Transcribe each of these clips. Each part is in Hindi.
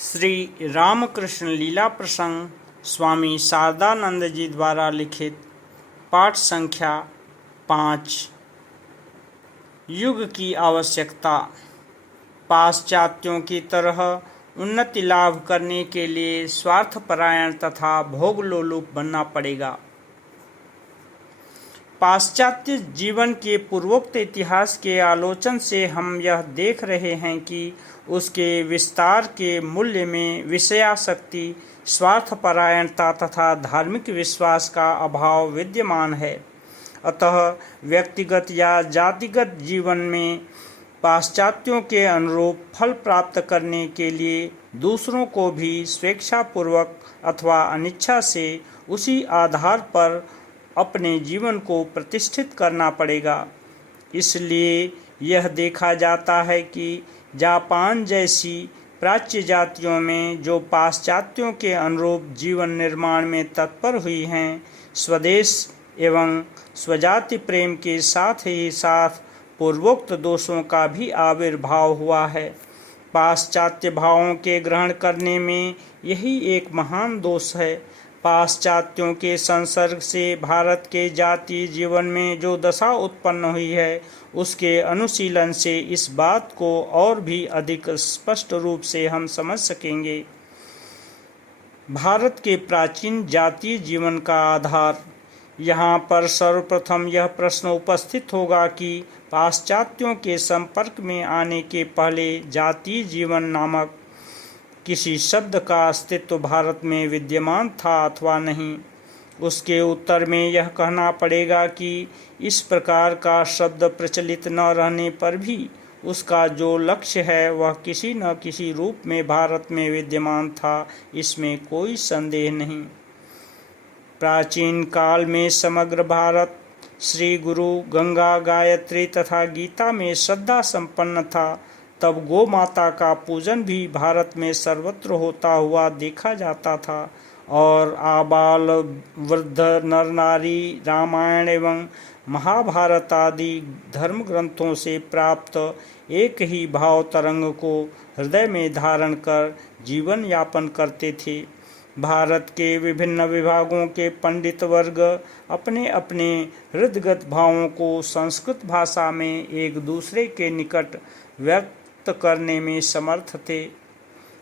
श्री रामकृष्ण लीला प्रसंग स्वामी शारदानंद जी द्वारा लिखित पाठ संख्या 5। युग की आवश्यकता। पाश्चात्यों की तरह उन्नति लाभ करने के लिए स्वार्थपरायण तथा भोगलोलुप बनना पड़ेगा। पाश्चात्य जीवन के पूर्वोक्त इतिहास के आलोचन से हम यह देख रहे हैं कि उसके विस्तार के मूल्य में विषयासक्ति, स्वार्थपरायणता तथा धार्मिक विश्वास का अभाव विद्यमान है। अतः व्यक्तिगत या जातिगत जीवन में पाश्चात्यों के अनुरूप फल प्राप्त करने के लिए दूसरों को भी स्वेच्छापूर्वक अथवा अनिच्छा से उसी आधार पर अपने जीवन को प्रतिष्ठित करना पड़ेगा। इसलिए यह देखा जाता है कि जापान जैसी प्राच्य जातियों में जो पाश्चात्यों के अनुरूप जीवन निर्माण में तत्पर हुई हैं, स्वदेश एवं स्वजाति प्रेम के साथ ही साथ पूर्वोक्त दोषों का भी आविर्भाव हुआ है। पाश्चात्य भावों के ग्रहण करने में यही एक महान दोष है। पाश्चात्यों के संसर्ग से भारत के जातीय जीवन में जो दशा उत्पन्न हुई है, उसके अनुशीलन से इस बात को और भी अधिक स्पष्ट रूप से हम समझ सकेंगे। भारत के प्राचीन जातीय जीवन का आधार। यहाँ पर सर्वप्रथम यह प्रश्न उपस्थित होगा कि पाश्चात्यों के संपर्क में आने के पहले जातीय जीवन नामक किसी शब्द का अस्तित्व भारत में विद्यमान था अथवा नहीं। उसके उत्तर में यह कहना पड़ेगा कि इस प्रकार का शब्द प्रचलित न रहने पर भी उसका जो लक्ष्य है वह किसी न किसी रूप में भारत में विद्यमान था, इसमें कोई संदेह नहीं। प्राचीन काल में समग्र भारत श्री गुरु, गंगा, गायत्री तथा गीता में श्रद्धा संपन्न था। तब गौ माता का पूजन भी भारत में सर्वत्र होता हुआ देखा जाता था और आबाल वृद्ध नर नारी रामायण एवं महाभारत आदि धर्म ग्रंथों से प्राप्त एक ही भाव तरंग को हृदय में धारण कर जीवन यापन करते थे। भारत के विभिन्न विभागों के पंडित वर्ग अपने अपने हृदयगत भावों को संस्कृत भाषा में एक दूसरे के निकट व्यक्त करने में समर्थ थे।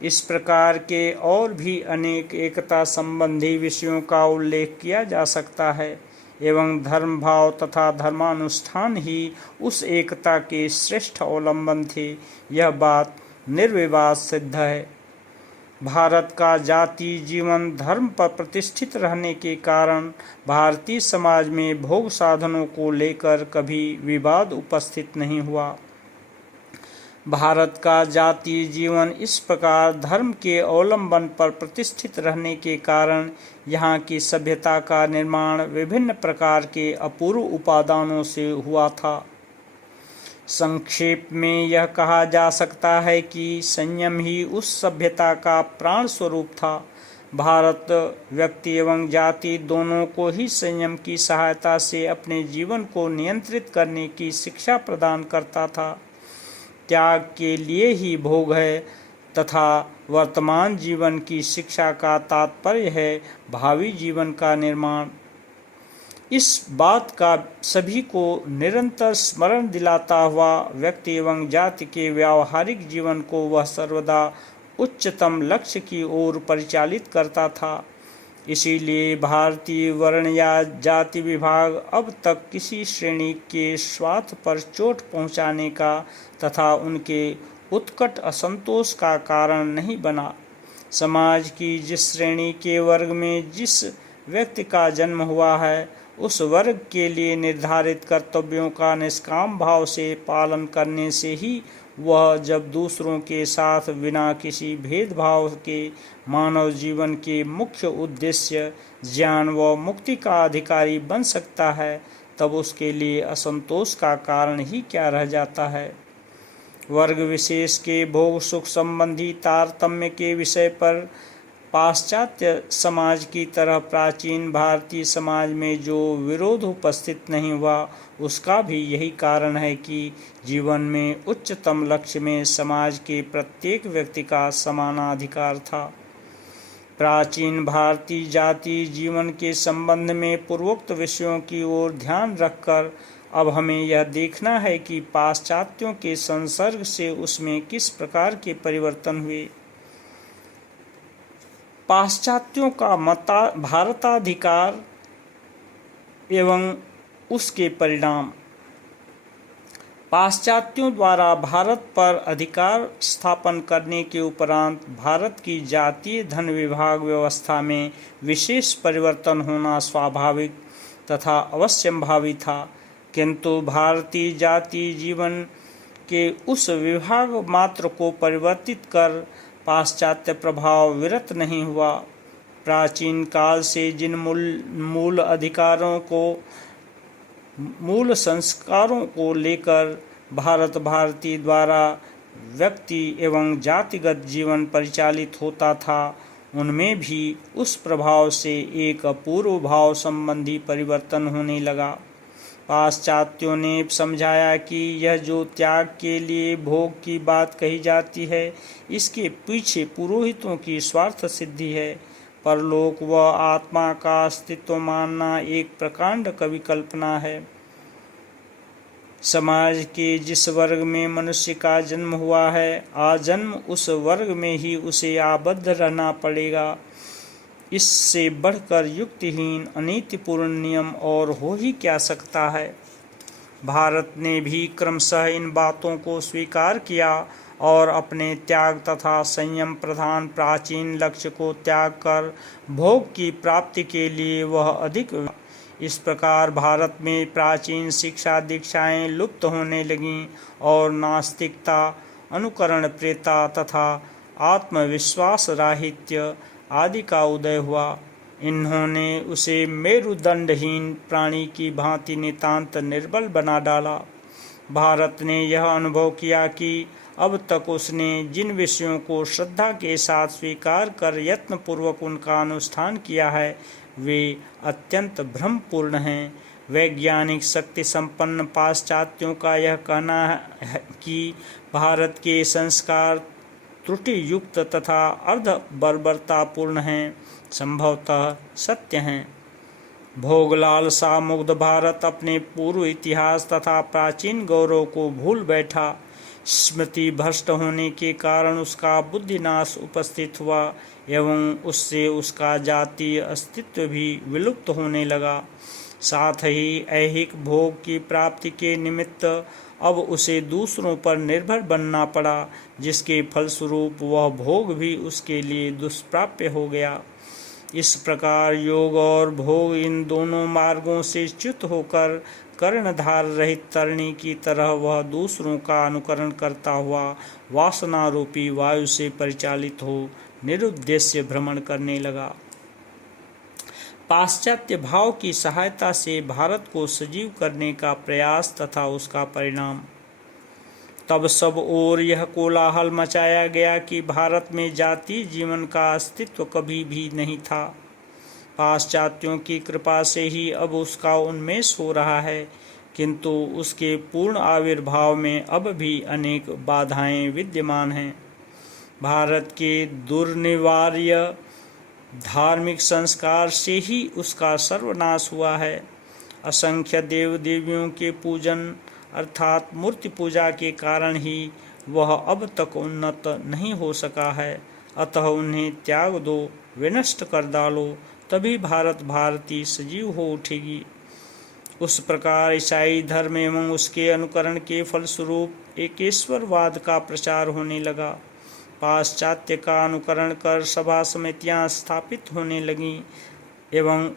इस प्रकार के और भी अनेक एकता संबंधी विषयों का उल्लेख किया जा सकता है एवं धर्म भाव तथा धर्मानुष्ठान ही उस एकता के श्रेष्ठ अवलंबन थे। यह बात निर्विवाद सिद्ध है। भारत का जातीय जीवन धर्म पर प्रतिष्ठित रहने के कारण भारतीय समाज में भोग साधनों को लेकर कभी विवाद उपस्थित नहीं हुआ। भारत का जातीय जीवन इस प्रकार धर्म के अवलंबन पर प्रतिष्ठित रहने के कारण यहाँ की सभ्यता का निर्माण विभिन्न प्रकार के अपूर्व उपादानों से हुआ था। संक्षेप में यह कहा जा सकता है कि संयम ही उस सभ्यता का प्राण स्वरूप था। भारत व्यक्ति एवं जाति दोनों को ही संयम की सहायता से अपने जीवन को नियंत्रित करने की शिक्षा प्रदान करता था। त्याग के लिए ही भोग है तथा वर्तमान जीवन की शिक्षा का तात्पर्य है भावी जीवन का निर्माण। इस बात का सभी को निरंतर स्मरण दिलाता हुआ व्यक्ति एवं जाति के व्यावहारिक जीवन को वह सर्वदा उच्चतम लक्ष्य की ओर परिचालित करता था। इसीलिए भारतीय वर्ण या जाति विभाग अब तक किसी श्रेणी के स्वार्थ पर चोट पहुंचाने का तथा उनके उत्कट असंतोष का कारण नहीं बना। समाज की जिस श्रेणी के वर्ग में जिस व्यक्ति का जन्म हुआ है, उस वर्ग के लिए निर्धारित कर्तव्यों का निष्काम भाव से पालन करने से ही वह जब दूसरों के साथ बिना किसी भेदभाव के मानव जीवन के मुख्य उद्देश्य ज्ञान व मुक्ति का अधिकारी बन सकता है, तब उसके लिए असंतोष का कारण ही क्या रह जाता है। वर्ग विशेष के भोग सुख संबंधी तारतम्य के विषय पर पाश्चात्य समाज की तरह प्राचीन भारतीय समाज में जो विरोध उपस्थित नहीं हुआ, उसका भी यही कारण है कि जीवन में उच्चतम लक्ष्य में समाज के प्रत्येक व्यक्ति का समानाधिकार था। प्राचीन भारतीय जाति जीवन के संबंध में पूर्वोक्त विषयों की ओर ध्यान रखकर अब हमें यह देखना है कि पाश्चात्यों के संसर्ग से उसमें किस प्रकार के परिवर्तन हुए। पाश्चात्यों का भारताधिकार एवं उसके परिणाम। पाश्चात्यों द्वारा भारत पर अधिकार स्थापन करने के उपरांत भारत की जातीय धन विभाग व्यवस्था में विशेष परिवर्तन होना स्वाभाविक तथा अवश्यंभावी था, किंतु भारतीय जातीय जीवन के उस विभाग मात्र को परिवर्तित कर पाश्चात्य प्रभाव विरत नहीं हुआ। प्राचीन काल से जिन मूल अधिकारों को मूल संस्कारों को लेकर भारतीय द्वारा व्यक्ति एवं जातिगत जीवन परिचालित होता था, उनमें भी उस प्रभाव से एक अपूर्व भाव संबंधी परिवर्तन होने लगा। पाश्चात्यों ने समझाया कि यह जो त्याग के लिए भोग की बात कही जाती है, इसके पीछे पुरोहितों की स्वार्थ सिद्धि है। परलोक व आत्मा का अस्तित्व मानना एक प्रकांड कविकल्पना है। समाज के जिस वर्ग में मनुष्य का जन्म हुआ है, आजन्म उस वर्ग में ही उसे आबद्ध रहना पड़ेगा। इससे बढ़कर युक्तिहीन अनीतिपूर्ण नियम और हो ही क्या सकता है। भारत ने भी क्रमशः इन बातों को स्वीकार किया और अपने त्याग तथा संयम प्रधान प्राचीन लक्ष्य को त्याग कर भोग की प्राप्ति के लिए वह अधिक। इस प्रकार भारत में प्राचीन शिक्षा दीक्षाएं लुप्त होने लगीं और नास्तिकता, अनुकरण प्रेता तथा आत्मविश्वास राहित्य आदि का उदय हुआ। इन्होंने उसे मेरुदंडहीन प्राणी की भांति नितांत निर्बल बना डाला। भारत ने यह अनुभव किया कि अब तक उसने जिन विषयों को श्रद्धा के साथ स्वीकार कर यत्नपूर्वक उनका अनुष्ठान किया है, वे अत्यंत भ्रमपूर्ण हैं। वैज्ञानिक शक्ति संपन्न पाश्चात्यों का यह कहना है कि भारत के संस्कार त्रुटि युक्त तथा अर्ध बर्बरतापूर्ण हैं, संभवतः सत्य हैं। भोग लालसा मुग्ध भारत अपने पूर्व इतिहास तथा प्राचीन गौरव को भूल बैठा। स्मृति भ्रष्ट होने के कारण उसका बुद्धिनाश उपस्थित हुआ एवं उससे उसका जातीय अस्तित्व भी विलुप्त होने लगा। साथ ही ऐहिक भोग की प्राप्ति के निमित्त अब उसे दूसरों पर निर्भर बनना पड़ा, जिसके फलस्वरूप वह भोग भी उसके लिए दुष्प्राप्य हो गया। इस प्रकार योग और भोग इन दोनों मार्गों से च्युत होकर कर्णधार रहित तरणी की तरह वह दूसरों का अनुकरण करता हुआ वासना रूपी वायु से परिचालित हो निरुद्देश्य भ्रमण करने लगा। पाश्चात्य भाव की सहायता से भारत को सजीव करने का प्रयास तथा उसका परिणाम। तब सब ओर यह कोलाहल मचाया गया कि भारत में जातीय जीवन का अस्तित्व कभी भी नहीं था। पाश्चात्यों की कृपा से ही अब उसका उन्मेष हो रहा है, किंतु उसके पूर्ण आविर्भाव में अब भी अनेक बाधाएं विद्यमान हैं। भारत के दुर्निवार्य धार्मिक संस्कार से ही उसका सर्वनाश हुआ है। असंख्य देव देवियों के पूजन अर्थात मूर्ति पूजा के कारण ही वह अब तक उन्नत नहीं हो सका है। अतः उन्हें त्याग दो, विनष्ट कर डालो, तभी भारतीय सजीव हो उठेगी। उस प्रकार ईसाई धर्म एवं उसके अनुकरण के फलस्वरूप एकेश्वरवाद का प्रचार होने लगा। पाश्चात्य का अनुकरण कर सभा समितियां स्थापित होने लगीं एवं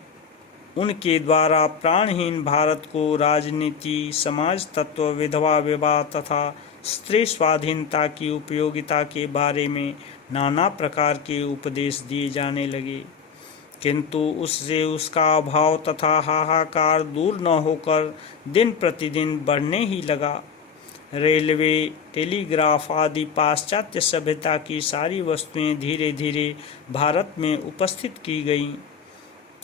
उनके द्वारा प्राणहीन भारत को राजनीति, समाज तत्व, विधवा विवाह तथा स्त्री स्वाधीनता की उपयोगिता के बारे में नाना प्रकार के उपदेश दिए जाने लगे, किंतु उससे उसका अभाव तथा हाहाकार दूर न होकर दिन प्रतिदिन बढ़ने ही लगा। रेलवे, टेलीग्राफ आदि पाश्चात्य सभ्यता की सारी वस्तुएं धीरे धीरे भारत में उपस्थित की गईं,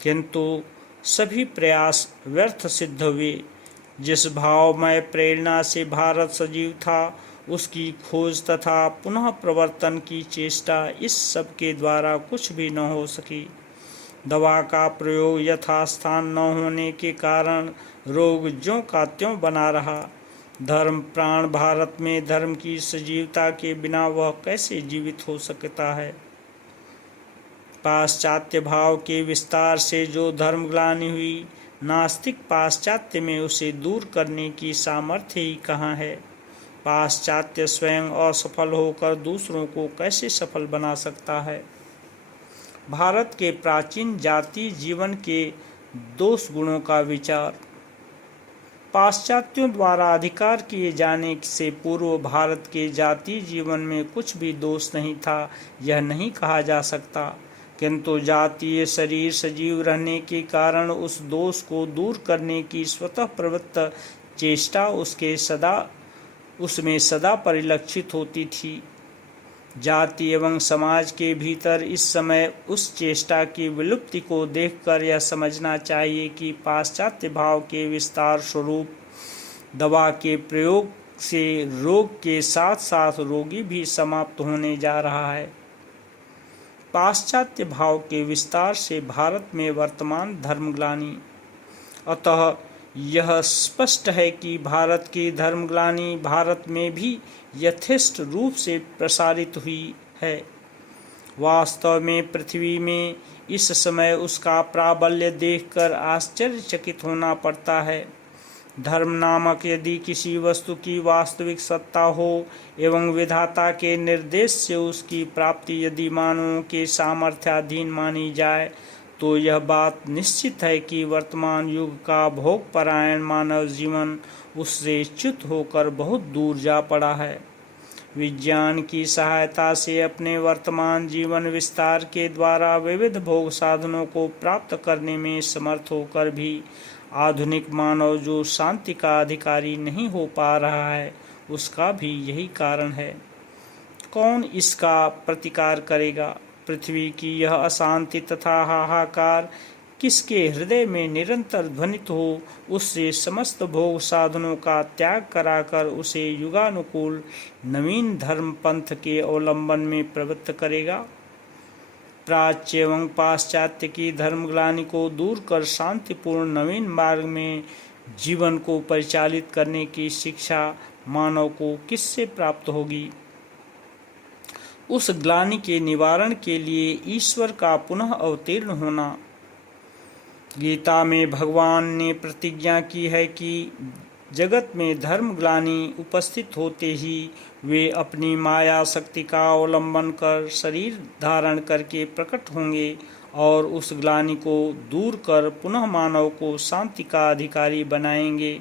किंतु सभी प्रयास व्यर्थ सिद्ध हुए। जिस भावमय प्रेरणा से भारत सजीव था, उसकी खोज तथा पुनः प्रवर्तन की चेष्टा, इस सब के द्वारा कुछ भी न हो सकी। दवा का प्रयोग यथास्थान न होने के कारण रोग ज्यों का त्यों बना रहा। धर्म प्राण भारत में धर्म की सजीवता के बिना वह कैसे जीवित हो सकता है। पाश्चात्य भाव के विस्तार से जो धर्मग्लानि हुई, नास्तिक पाश्चात्य में उसे दूर करने की सामर्थ्य ही कहाँ है। पाश्चात्य स्वयं असफल होकर दूसरों को कैसे सफल बना सकता है। भारत के प्राचीन जाति जीवन के दोष गुणों का विचार। पाश्चात्यों द्वारा अधिकार किए जाने से पूर्व भारत के जाति जीवन में कुछ भी दोष नहीं था, यह नहीं कहा जा सकता, किंतु जातीय शरीर सजीव रहने के कारण उस दोष को दूर करने की स्वतः प्रवृत्त चेष्टा उसमें सदा परिलक्षित होती थी। जाति एवं समाज के भीतर इस समय उस चेष्टा की विलुप्ति को देखकर यह समझना चाहिए कि पाश्चात्य भाव के विस्तार स्वरूप दवा के प्रयोग से रोग के साथ साथ रोगी भी समाप्त होने जा रहा है। पाश्चात्य भाव के विस्तार से भारत में वर्तमान धर्मग्लानि। अतः यह स्पष्ट है कि भारत की धर्मग्लानि भारत में भी यथेष्ट रूप से प्रसारित हुई है। वास्तव में पृथ्वी में इस समय उसका प्राबल्य देखकर आश्चर्यचकित होना पड़ता है। धर्म नामक यदि किसी वस्तु की वास्तविक सत्ता हो एवं विधाता के निर्देश से उसकी प्राप्ति यदि मानवों के सामर्थ्याधीन मानी जाए, तो यह बात निश्चित है कि वर्तमान युग का भोगपरायण मानव जीवन उससे च्युत होकर बहुत दूर जा पड़ा है। विज्ञान की सहायता से अपने वर्तमान जीवन विस्तार के द्वारा विविध भोग साधनों को प्राप्त करने में समर्थ होकर भी आधुनिक मानव जो शांति का अधिकारी नहीं हो पा रहा है, उसका भी यही कारण है। कौन इसका प्रतिकार करेगा। पृथ्वी की यह अशांति तथा हाहाकार किसके हृदय में निरंतर ध्वनित हो, उससे समस्त भोग साधनों का त्याग कराकर उसे युगानुकूल नवीन धर्म पंथ के अवलंबन में प्रवृत्त करेगा। प्राच्य एवं पाश्चात्य की धर्मग्लानि को दूर कर शांतिपूर्ण नवीन मार्ग में जीवन को परिचालित करने की शिक्षा मानव को किससे प्राप्त होगी। उस ग्लानि के निवारण के लिए ईश्वर का पुनः अवतीर्ण होना। गीता में भगवान ने प्रतिज्ञा की है कि जगत में धर्मग्लानि उपस्थित होते ही वे अपनी माया शक्ति का अवलंबन कर शरीर धारण करके प्रकट होंगे और उस ग्लानि को दूर कर पुनः मानव को शांति का अधिकारी बनाएंगे।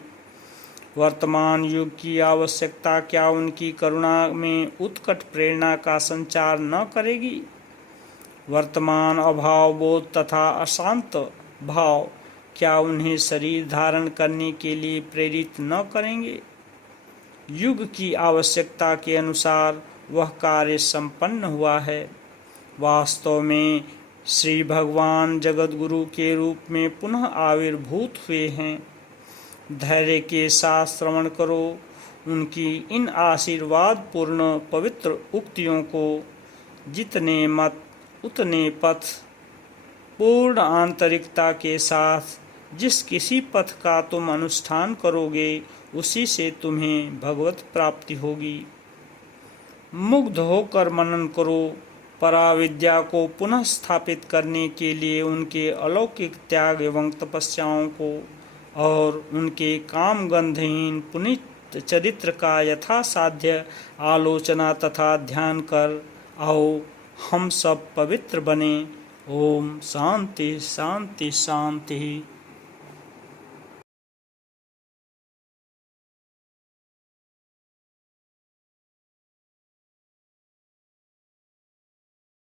वर्तमान युग की आवश्यकता क्या उनकी करुणा में उत्कट प्रेरणा का संचार न करेगी। वर्तमान अभाव बोध तथा अशांत भाव क्या उन्हें शरीर धारण करने के लिए प्रेरित न करेंगे। युग की आवश्यकता के अनुसार वह कार्य संपन्न हुआ है। वास्तव में श्री भगवान जगत गुरु के रूप में पुनः आविर्भूत हुए हैं। धैर्य के साथ श्रवण करो उनकी इन आशीर्वाद पूर्ण पवित्र उक्तियों को। जितने मत उतने पथ। पूर्ण आंतरिकता के साथ जिस किसी पथ का तुम अनुष्ठान करोगे, उसी से तुम्हें भगवत प्राप्ति होगी। मुग्ध होकर मनन करो। पराविद्या को पुनः स्थापित करने के लिए उनके अलौकिक त्याग एवं तपस्याओं को और उनके काम गंधहीन पुनीत चरित्र का यथासाध्य आलोचना तथा ध्यान कर आओ हम सब पवित्र बने। ओम शांति शांति शांति।